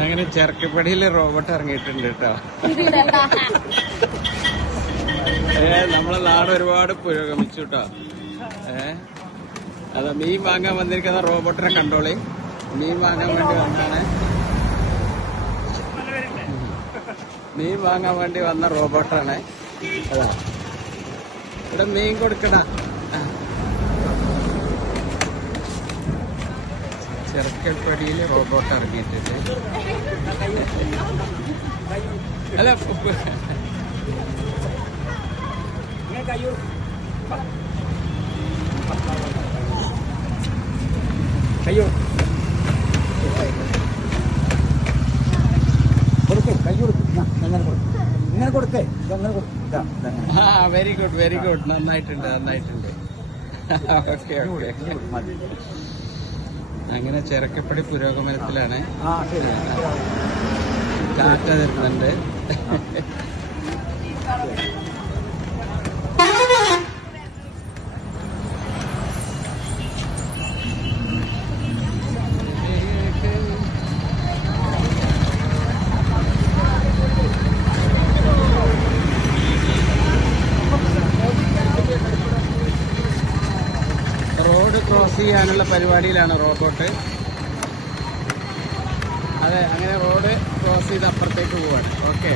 അങ്ങനെ ചെറുക്കപ്പടിയിൽ റോബോട്ട് ഇറങ്ങിയിട്ടുണ്ട് കേട്ടോ. നമ്മളെ നാട് ഒരുപാട് പുരോഗമിച്ചു കേട്ടോ. അതാ മീൻ വാങ്ങാൻ വന്നിരിക്കുന്ന റോബോട്ടിനെ കണ്ടോളി. മീൻ വാങ്ങാൻ വേണ്ടി വന്നാണ്. മീൻ വാങ്ങാൻ വേണ്ടി വന്ന റോബോട്ടാണ്. അതാ ഇവിടെ മീൻ കൊടുക്കണ ചെറുക്കൽപ്പടിയിൽ റോബോട്ട് ഇറങ്ങിയിട്ടുണ്ട്. അല്ല കയ്യോ കൊടുക്കേ, കൈ കൊടുക്കും. അങ്ങനെ കൊടുക്കും, ഇങ്ങനെ കൊടുക്കേ, ഇതങ്ങനെ കൊടുക്കും. Very good very good. നന്നായിട്ടുണ്ട് നന്നായിട്ടുണ്ട്. Okay okay. അങ്ങനെ ചെറുക്കപ്പടി പുരോഗമനത്തിലാണ്. ടാറ്റ തരുന്നുണ്ട്. റോഡ് ക്രോസ് ചെയ്യാനുള്ള പരിപാടിയിലാണ് റോബോട്ട്. അതെ, അങ്ങനെ റോഡ് ക്രോസ് ചെയ്ത് അപ്പുറത്തേക്ക് പോവാണ്. ഓക്കെ.